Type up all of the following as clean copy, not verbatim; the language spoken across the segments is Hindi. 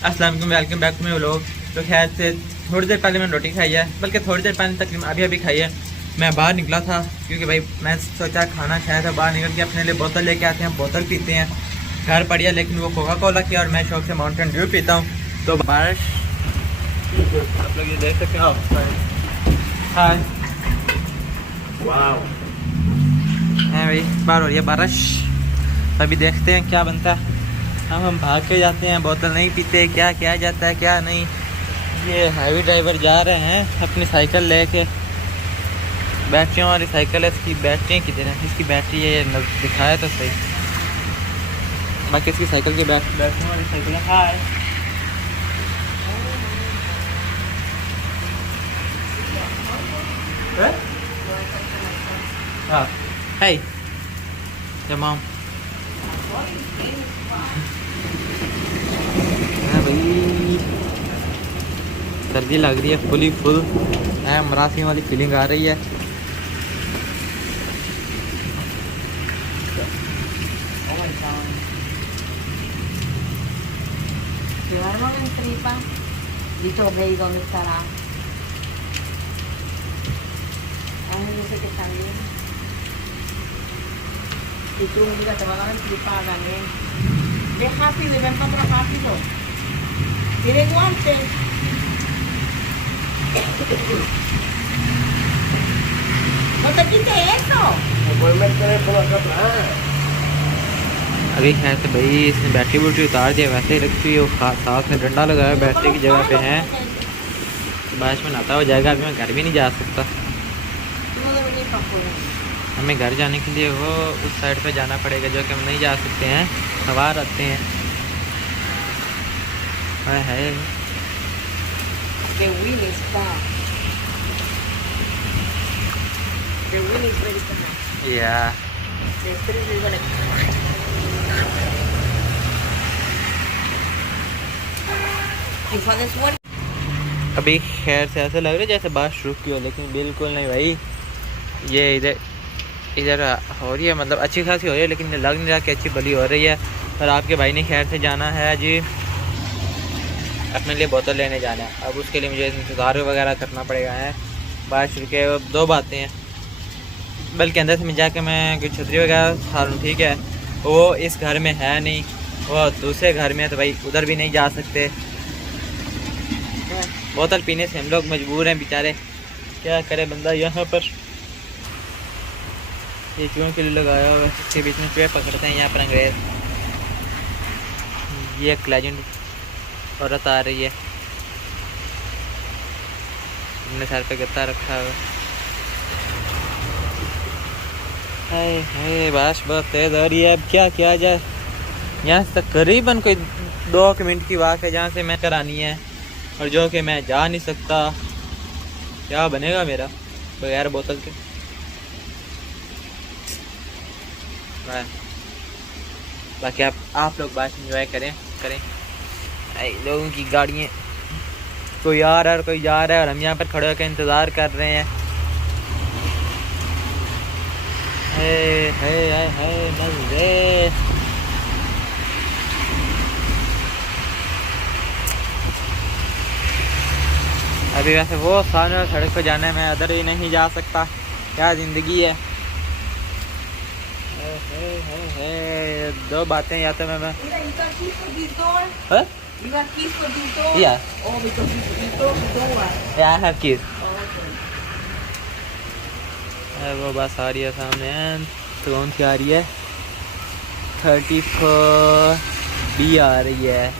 अस्सलाम वालेकुम, welcome back to my vlog. तो खैर से थोड़ी देर पहले मैंने रोटी खाई है, बल्कि थोड़ी देर पहले तकरीबन अभी खाई है। मैं बाहर निकला था क्योंकि भाई मैं सोचा खाना खाया था, बाहर निकल के अपने लिए बोतल लेके आते हैं, बोतल पीते हैं। घर पड़ी है लेकिन वो कोका कोला की और मैं शौक से माउंटेन ड्यू पीता हूँ। तो बारिश आप लोग ये देख सकते हो। हाय वाह है भाई, बाहर हो रही है बारिश। अभी देखते हैं क्या बनता है। हम भाग के जाते हैं, बोतल नहीं पीते, क्या किया जाता है क्या नहीं। ये हैवी ड्राइवर जा रहे हैं अपनी साइकिल लेके, बैटरियों वाली साइकिल है। इसकी बैटरी किधर है? इसकी बैटरी ये दिखाया तो सही, बाकी इसकी साइकिल की बैटरियों वाली साइकिल है। हाय हाँ हाय तमाम भाई, सर्दी लग रही है फुली फुल है, मरासी वाली फीलिंग आ रही है। Llevarlo en tripa, dicho Bey, ¿dónde estará? Aún dice que está bien. Y tú, mira, te van a dar en tripa, gané. Ve rápido y ven para atrás rápido. Tiene guantes. No te quites eso. Me puedes meter por acá atrás. अभी है तो भाई इसने बैटरी वूटरी उतार दिया, वैसे ही रखी हुई है। साथ में डंडा लगाया बैटरी की जगह पे है। बारिश में नहाता हो जाएगा। अभी मैं घर भी नहीं जा सकता, हमें घर जाने के लिए वो उस साइड पे जाना पड़ेगा जो कि हम नहीं जा सकते हैं, सवार आते हैं। है या अभी खैर से ऐसा लग रहा है जैसे बारिश रुकी हो, लेकिन बिल्कुल नहीं भाई। ये इधर इधर हो रही है, मतलब अच्छी खासी हो रही है, लेकिन लग नहीं रहा कि अच्छी भली हो रही है। और आपके भाई ने खैर से जाना है जी, अपने लिए बोतल लेने जाना है। अब उसके लिए मुझे इंतज़ार वगैरह करना पड़ेगा है। बारिश रुके, दो बातें हैं, बल्कि अंदर से मैं जाके मैं कुछ छतरी वगैरह खा लूँ, ठीक है। वो इस घर में है नहीं, वो दूसरे घर में है, तो भाई उधर भी नहीं जा सकते। बोतल पीने से हम लोग मजबूर हैं बेचारे, क्या करे बंदा। यहाँ पर ये चूहों के लिए लगाया हुआ है, इसके बीच में चूहे पकड़ते हैं यहाँ पर अंग्रेज़। ये एक लेजेंड औरत आ रही है, अपने सर पे गत्ता रखा हुआ है। बारिश बहुत तेज़ हो रही है, अब क्या किया जाए। यहाँ से तकरीबन कोई 2 मिनट की वाक़ है जहाँ से मैं करानी है, और जो कि मैं जा नहीं सकता। क्या बनेगा मेरा बगैर बोतल के। बाकी आप लोग बात एंजॉय करें। लोगों की गाड़ियाँ, कोई आ रहा है और कोई जा रहा है, और हम यहाँ पर खड़े होकर इंतज़ार कर रहे हैं। है मज़े। अभी वैसे वो सामने सड़क पर जाना है, मैं उधर ही नहीं जा सकता। क्या ज़िंदगी है। दो बातें, या तो मैं वो बस आ रही है सामने। तो कौन सी आ रही है? 34 B आ रही है,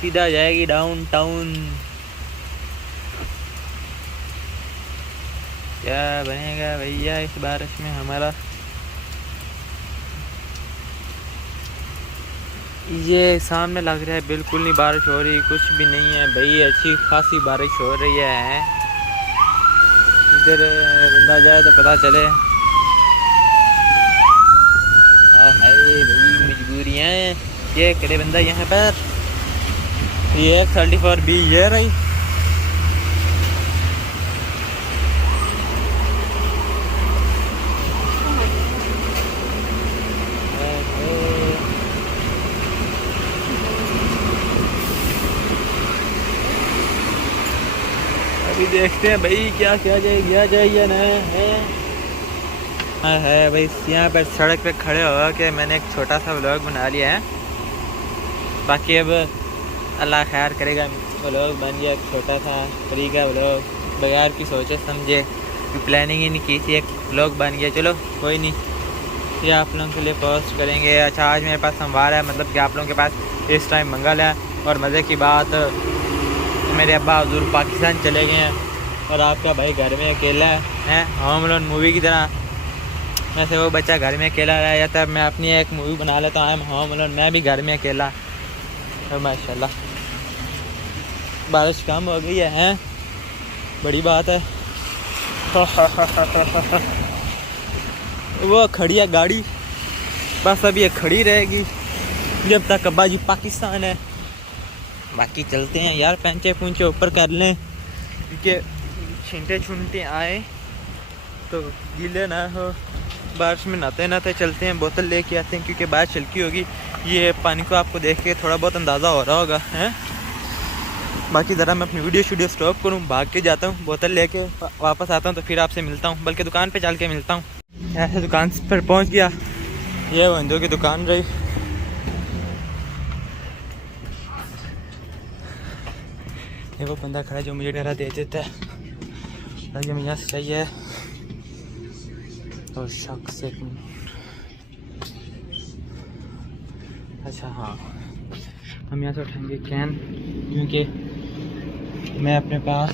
सीधा जाएगी डाउन टाउन। क्या बनेगा भैया इस बारिश में हमारा। ये सामने लग रहा है बिल्कुल नहीं बारिश हो रही, कुछ भी नहीं है भाई, अच्छी खासी बारिश हो रही है। इधर बंदा जाए तो पता चले। हाय भाई मजबूरियाँ, ये करे बंदा यहाँ पर। ये 34 B ये रही। देखते हैं भाई क्या क्या जाए या ना है। हाँ है भाई, यहाँ पर सड़क पे खड़े हो के मैंने एक छोटा सा व्लॉग बना लिया है। बाकी अब अल्लाह खैर करेगा, व्लॉग बन गया एक छोटा सा फ्री का व्लॉग, बगैर की सोचे समझे, प्लानिंग ही नहीं की थी, एक व्लॉग बन गया। चलो कोई नहीं, ये आप लोगों के लिए पोस्ट करेंगे। अच्छा आज मेरे पास सोमवार है, मतलब कि आप लोगों के पास इस टाइम मंगल है। और मज़े की बात, मेरे अब्बा हजूर पाकिस्तान चले गए हैं और आपका भाई घर में अकेला है। होम लोन मूवी की तरह वैसे वो बच्चा घर में अकेला रह जाता है, मैं अपनी एक मूवी बना लेता हूँ, आई एम होम लोन, मैं भी घर में अकेला। और माशाल्लाह बारिश कम हो गई है, बड़ी बात है। वो खड़ी है गाड़ी, बस अभी ये खड़ी रहेगी जब तक अब्बा जी पाकिस्तान है। बाकी चलते हैं यार, पैंचे पूंचे ऊपर कर लें क्योंकि छींटे छुंटे आए तो गीले ना हो। बारिश में नहाते नहाते चलते हैं, बोतल लेके आते हैं क्योंकि बारिश हल्की होगी। ये पानी को आपको देख के थोड़ा बहुत अंदाज़ा हो रहा होगा हैं। बाकी ज़रा मैं अपनी वीडियो स्टॉप करूँ, भाग के जाता हूँ, बोतल लेके वापस आता हूँ तो फिर आपसे मिलता हूँ, बल्कि दुकान पे चल के मिलता हूँ। ऐसे दुकान पर पहुँच गया, ये बंदों की दुकान रही। ये वो बंदा खड़ा है जो मुझे डरा दे देता है, ये यहाँ से चाहिए और शख्स एक मिनट। अच्छा हाँ, हम यहाँ से उठाएंगे कैन क्योंकि मैं अपने पास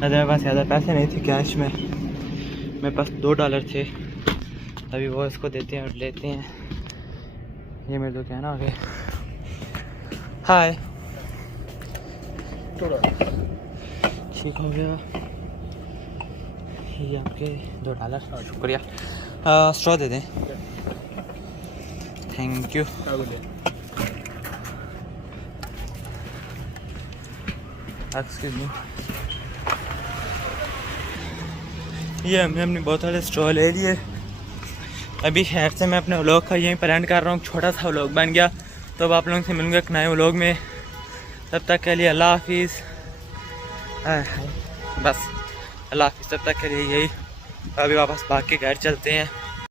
ज़्यादा पैसे नहीं थे कैश में, मेरे पास $2 थे। अभी वो इसको देते हैं और लेते हैं। ये मेरे दो कैन आ गए। हाय, ठीक हो गया, ये आपके $2, शुक्रिया। स्ट्रॉ दे दें, थैंक यू। एक्सक्यूज मी, ये हमने अपनी बोतल स्ट्रॉ ले लिए। अभी खैर से मैं अपने व्लॉग का यहीं पर एंड कर रहा हूँ, छोटा सा व्लॉग बन गया। तो अब आप लोगों से मिलूँगा एक नए व्लॉग में, तब तक के लिए अल्लाह हाफिज़। बस अल्लाह हाफिज़, तब तक के लिए यही। अभी वापस भाग के घर चलते हैं।